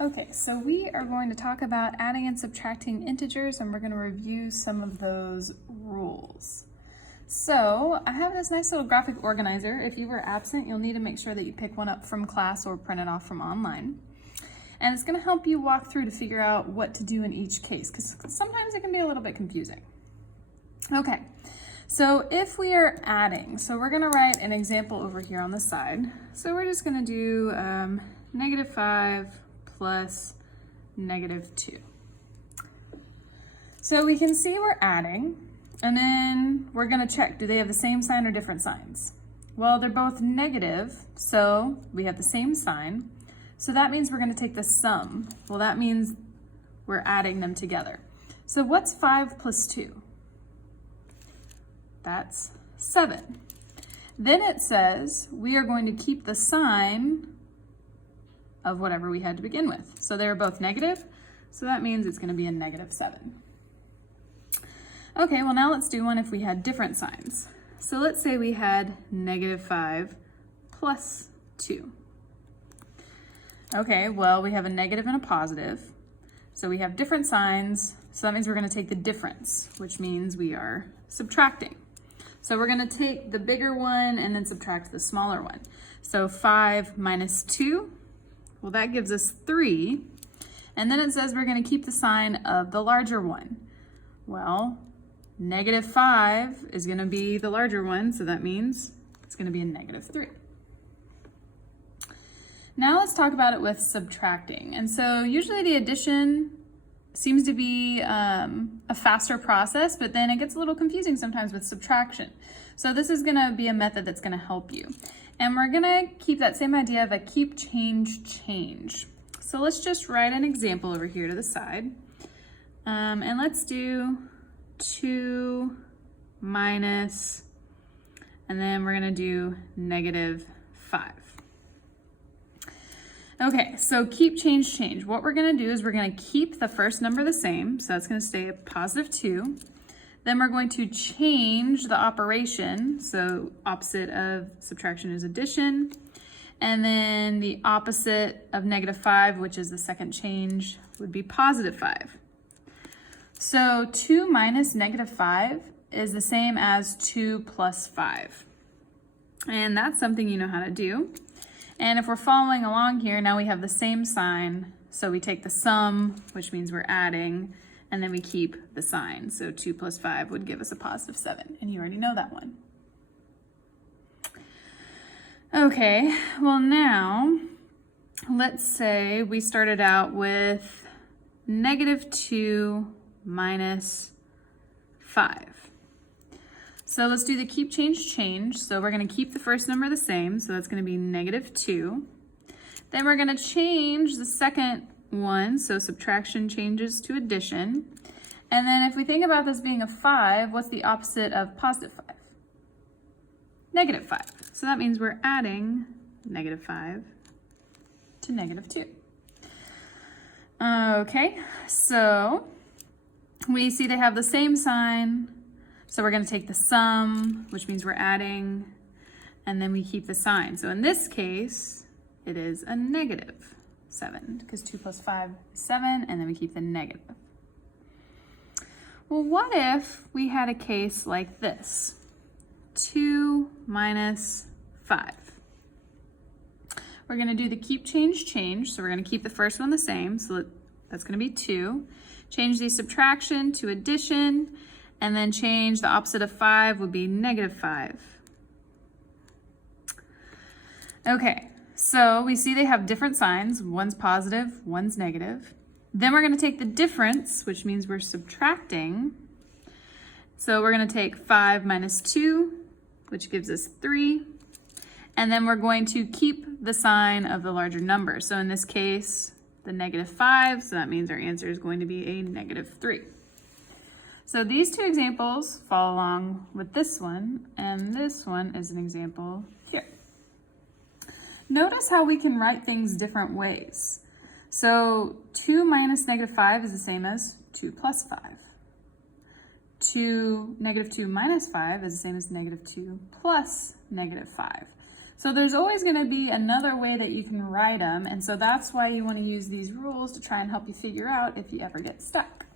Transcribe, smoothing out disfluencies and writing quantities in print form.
Okay, so we are going to talk about adding and subtracting integers, and we're going to review some of those rules. So I have this nice little graphic organizer. If you were absent, you'll need to make sure that you pick one up from class or print it off from online. And it's going to help you walk through to figure out what to do in each case, because sometimes it can be a little bit confusing. Okay, so if we are adding, so we're going to write an example over here on the side. So we're just going to do -5 plus -2. So we can see we're adding, and then we're going to check, do they have the same sign or different signs? Well, they're both negative, so we have the same sign. So that means we're going to take the sum. Well, that means we're adding them together. So what's 5 plus 2? That's 7. Then it says we are going to keep the sign of whatever we had to begin with. So they're both negative, so that means it's going to be a -7. Okay, well now let's do one if we had different signs. So let's say we had -5 plus 2. Okay, well we have a negative and a positive, so we have different signs, so that means we're going to take the difference, which means we are subtracting. So we're going to take the bigger one and then subtract the smaller one. So 5 minus 2, well that gives us 3. And then it says we're going to keep the sign of the larger one. Well, -5 is going to be the larger one, so that means it's going to be a -3. Now let's talk about it with subtracting. And so usually the addition seems to be a faster process, but then it gets a little confusing sometimes with subtraction. So this is gonna be a method that's gonna help you. And we're gonna keep that same idea of a keep, change, change. So let's just write an example over here to the side. And let's do 2 minus, and then we're gonna do -5. Okay, so keep, change, change. What we're gonna do is we're gonna keep the first number the same, so that's gonna stay a +2. Then we're going to change the operation, so opposite of subtraction is addition. And then the opposite of -5, which is the second change, would be +5. So 2 minus -5 is the same as 2 plus 5. And that's something you know how to do. And if we're following along here, now we have the same sign. So we take the sum, which means we're adding, and then we keep the sign. So 2 plus 5 would give us a +7, and you already know that one. Okay, well now, let's say we started out with -2 minus 5. So let's do the keep, change, change. So we're going to keep the first number the same. So that's going to be -2. Then we're going to change the second one. So subtraction changes to addition. And then if we think about this being a 5, what's the opposite of +5? -5. So that means we're adding -5 to -2. Okay, so we see they have the same sign. So we're going to take the sum, which means we're adding, and then we keep the sign. So in this case, it is a -7, because 2 plus 5 is 7, and then we keep the negative. Well, what if we had a case like this? 2 minus 5. We're going to do the keep, change, change. So we're going to keep the first one the same. So that's going to be 2. Change the subtraction to addition. And then change the opposite of 5 would be -5. Okay, so we see they have different signs. One's positive, one's negative. Then we're going to take the difference, which means we're subtracting. So we're going to take 5 minus 2, which gives us 3. And then we're going to keep the sign of the larger number. So in this case, the -5, so that means our answer is going to be a -3. So these two examples follow along with this one, and this one is an example here. Notice how we can write things different ways. So 2 minus -5 is the same as 2 plus 5. -2 minus 5 is the same as -2 plus -5. So there's always going to be another way that you can write them, and so that's why you want to use these rules to try and help you figure out if you ever get stuck.